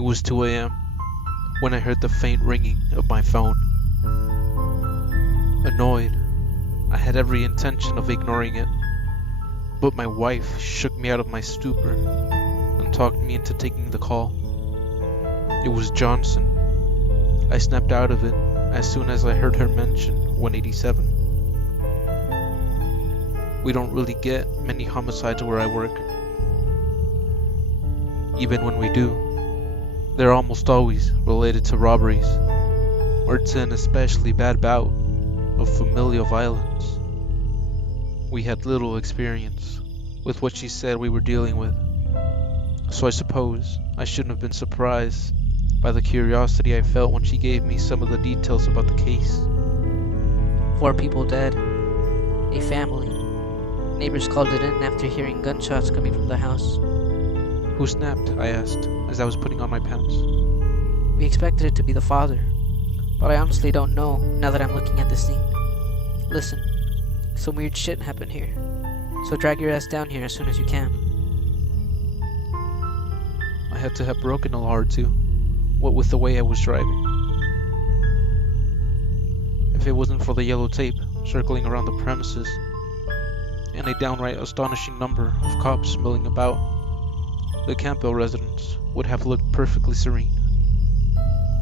It was 2 a.m. when I heard the faint ringing of my phone. Annoyed, I had every intention of ignoring it, but my wife shook me out of my stupor and talked me into taking the call. It was Johnson. I snapped out of it as soon as I heard her mention 187. We don't really get many homicides where I work. Even when we do, they're almost always related to robberies, or to an especially bad bout of familial violence. We had little experience with what she said we were dealing with, so I suppose I shouldn't have been surprised by the curiosity I felt when she gave me some of the details about the case. 4 people dead. A family. Neighbors called it in after hearing gunshots coming from the house. Who snapped? I asked as I was putting on my pants. We expected it to be the father, but I honestly don't know now that I'm looking at the scene. Listen, some weird shit happened here, so drag your ass down here as soon as you can. I had to have broken a law or two, what with the way I was driving. If it wasn't for the yellow tape circling around the premises, and a downright astonishing number of cops milling about, the Campbell residence would have looked perfectly serene.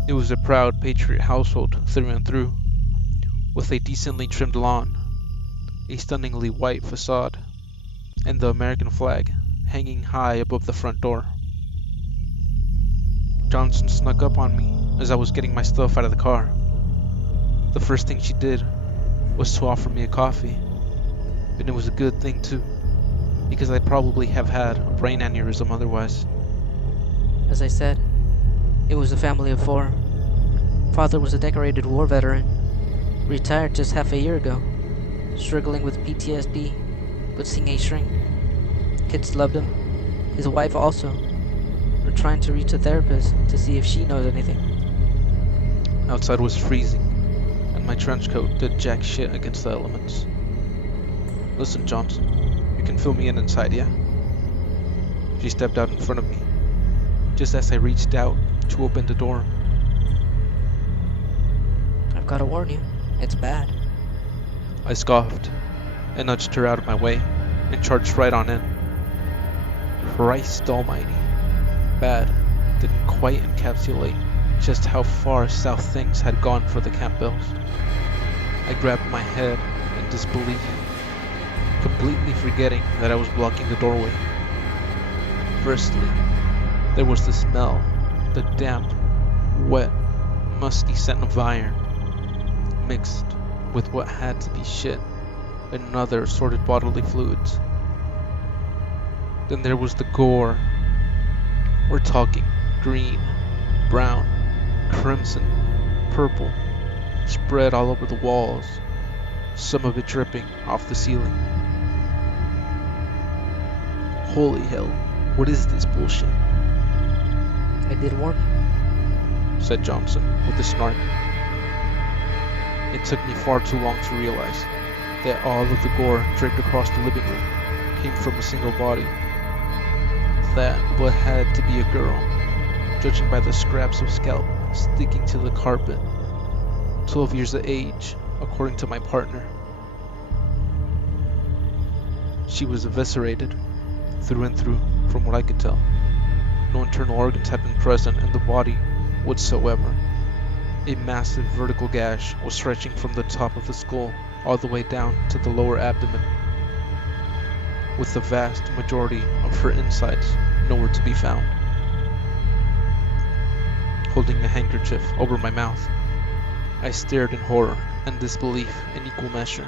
It was a proud patriot household through and through, with a decently trimmed lawn, a stunningly white facade, and the American flag hanging high above the front door. Johnson snuck up on me as I was getting my stuff out of the car. The first thing she did was to offer me a coffee, and it was a good thing too, because I'd probably have had a brain aneurysm otherwise. As I said, it was a family of 4. Father was a decorated war veteran, retired just half a year ago, struggling with PTSD, but seeing a shrink. Kids loved him, his wife also. We're trying to reach a therapist to see if she knows anything. Outside was freezing, and my trench coat did jack shit against the elements. Listen, Johnson, you can fill me in inside, yeah? She stepped out in front of me, just as I reached out to open the door. I've gotta warn you, it's bad. I scoffed and nudged her out of my way and charged right on in. Christ almighty. Bad didn't quite encapsulate just how far south things had gone for the Campbells. I grabbed my head in disbelief, completely forgetting that I was blocking the doorway. Firstly, there was the smell, the damp, wet, musky scent of iron, mixed with what had to be shit and other assorted bodily fluids. Then there was the gore. We're talking green, brown, crimson, purple, spread all over the walls, some of it dripping off the ceiling. Holy hell, what is this bullshit? I did warn you, said Johnson with a snark. It took me far too long to realize that all of the gore draped across the living room came from a single body. That what had to be a girl, judging by the scraps of scalp sticking to the carpet. 12 years of age, according to my partner. She was eviscerated, through and through, from what I could tell. No internal organs had been present in the body whatsoever. A massive vertical gash was stretching from the top of the skull all the way down to the lower abdomen, with the vast majority of her insides nowhere to be found. Holding a handkerchief over my mouth, I stared in horror and disbelief in equal measure.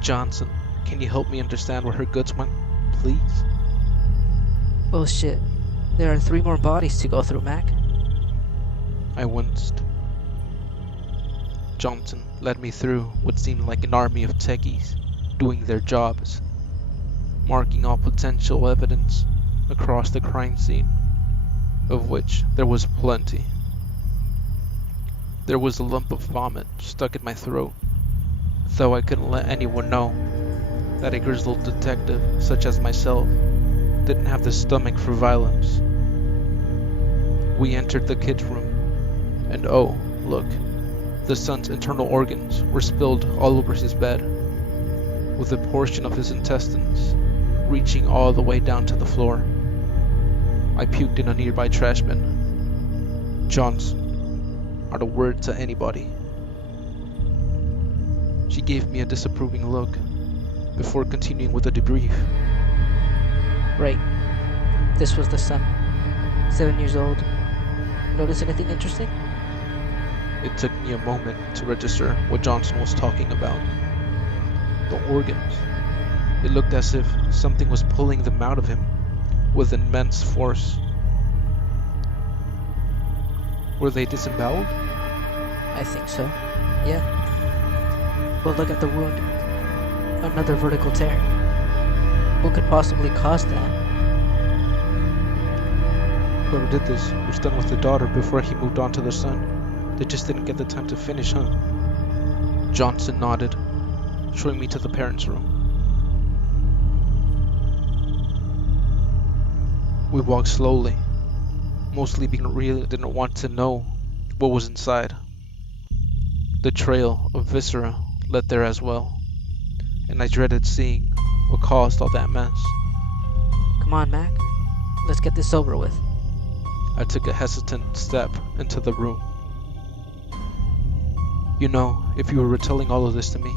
Johnson, can you help me understand where her guts went, please? Well shit, there are 3 more bodies to go through, Mac. I winced. Johnson led me through what seemed like an army of techies doing their jobs, marking all potential evidence across the crime scene, of which there was plenty. There was a lump of vomit stuck in my throat, though I couldn't let anyone know that a grizzled detective such as myself didn't have the stomach for violence. We entered the kid's room, and oh, look, the son's internal organs were spilled all over his bed, with a portion of his intestines reaching all the way down to the floor. I puked in a nearby trash bin. Johnson, not a word to anybody. She gave me a disapproving look before continuing with the debrief. Right. This was the son. 7 years old. Notice anything interesting? It took me a moment to register what Johnson was talking about. The organs. It looked as if something was pulling them out of him with immense force. Were they disemboweled? I think so. Yeah. But look at the wound. Another vertical tear. What could possibly cause that? Whoever did this was done with the daughter before he moved on to the son. They just didn't get the time to finish, huh? Johnson nodded, showing me to the parents' room. We walked slowly, mostly because we really didn't want to know what was inside. The trail of viscera led there as well, and I dreaded seeing what caused all that mess. Come on, Mac. Let's get this over with. I took a hesitant step into the room. You know, if you were retelling all of this to me,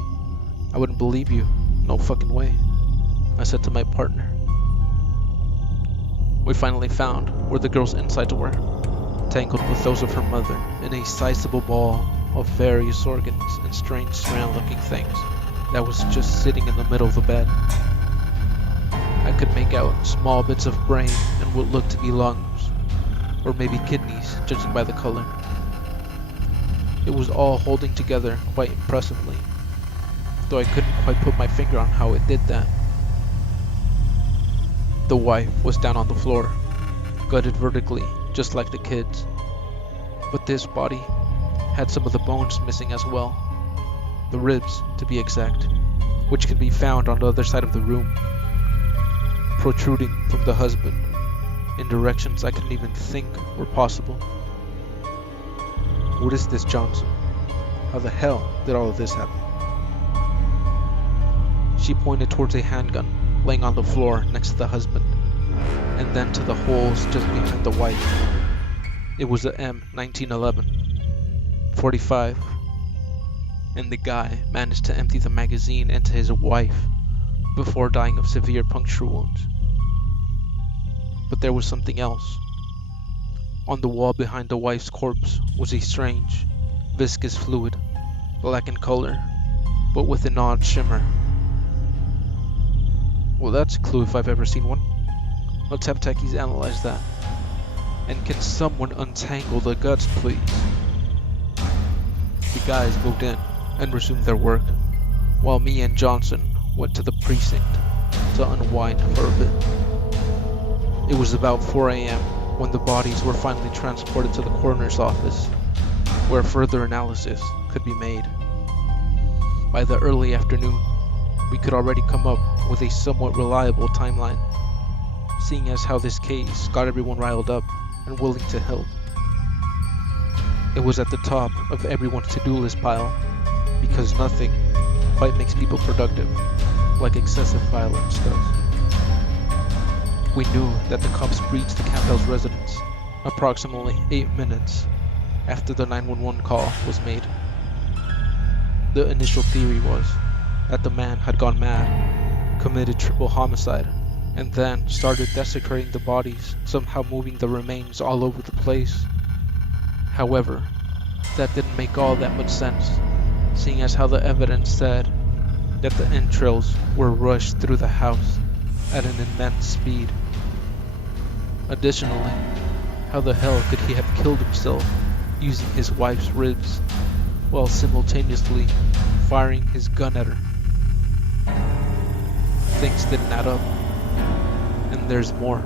I wouldn't believe you. No fucking way, I said to my partner. We finally found where the girl's insides were, tangled with those of her mother in a sizable ball of various organs and strange strand-looking things that was just sitting in the middle of the bed. I could make out small bits of brain and what looked to be lungs, or maybe kidneys, judging by the color. It was all holding together quite impressively, though I couldn't quite put my finger on how it did that. The wife was down on the floor, gutted vertically, just like the kids. But this body had some of the bones missing as well. The ribs, to be exact, which can be found on the other side of the room, protruding from the husband in directions I couldn't even think were possible. What is this, Johnson? How the hell did all of this happen? She pointed towards a handgun laying on the floor next to the husband, and then to the holes just behind the wife. It was a M1911, 45, and the guy managed to empty the magazine into his wife before dying of severe puncture wounds. But there was something else. On the wall behind the wife's corpse was a strange, viscous fluid, black in color, but with an odd shimmer. Well, that's a clue if I've ever seen one. Let's have techies analyze that. And can someone untangle the guts, please? The guys moved in and resumed their work, while me and Johnson went to the precinct to unwind for a bit. It was about 4 a.m. when the bodies were finally transported to the coroner's office, where further analysis could be made. By the early afternoon, we could already come up with a somewhat reliable timeline, seeing as how this case got everyone riled up and willing to help. It was at the top of everyone's to-do list pile, because nothing quite makes people productive like excessive violence does. We knew that the cops breached the Campbell's residence approximately 8 minutes after the 911 call was made. The initial theory was that the man had gone mad, committed triple homicide, and then started desecrating the bodies, somehow moving the remains all over the place. However, that didn't make all that much sense, seeing as how the evidence said that the entrails were rushed through the house at an immense speed. Additionally, how the hell could he have killed himself using his wife's ribs while simultaneously firing his gun at her? Things didn't add up, and there's more.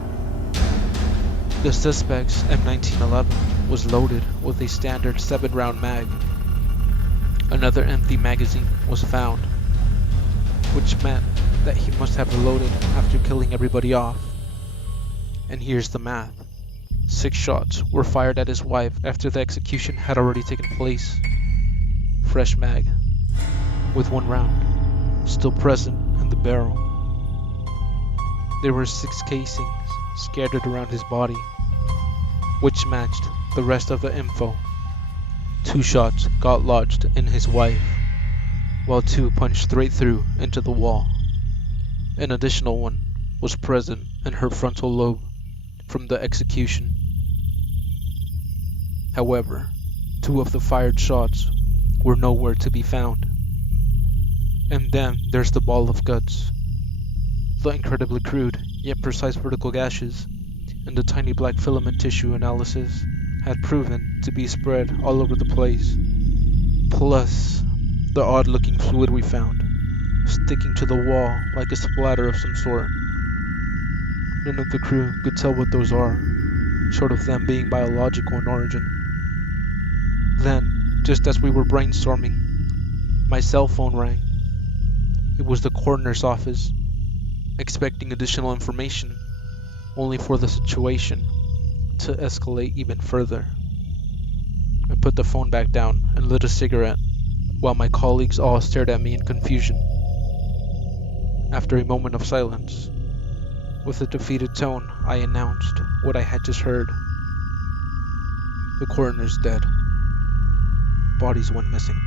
The suspect's M1911 was loaded with a standard 7-round mag. Another empty magazine was found, which meant that he must have reloaded after killing everybody off. And here's the math. 6 shots were fired at his wife after the execution had already taken place. Fresh mag, with 1 round still present in the barrel. There were 6 casings scattered around his body, which matched the rest of the info. 2 shots got lodged in his wife, while 2 punched straight through into the wall. An additional one was present in her frontal lobe from the execution. However, 2 of the fired shots were nowhere to be found. And then there's the ball of guts. The incredibly crude yet precise vertical gashes and the tiny black filament tissue analysis had proven to be spread all over the place. Plus, the odd-looking fluid we found, sticking to the wall like a splatter of some sort. None of the crew could tell what those are, short of them being biological in origin. Then, just as we were brainstorming, my cell phone rang. It was the coroner's office, expecting additional information, only for the situation to escalate even further. I put the phone back down and lit a cigarette, while my colleagues all stared at me in confusion. After a moment of silence, with a defeated tone, I announced what I had just heard. The coroner's dead. Bodies went missing.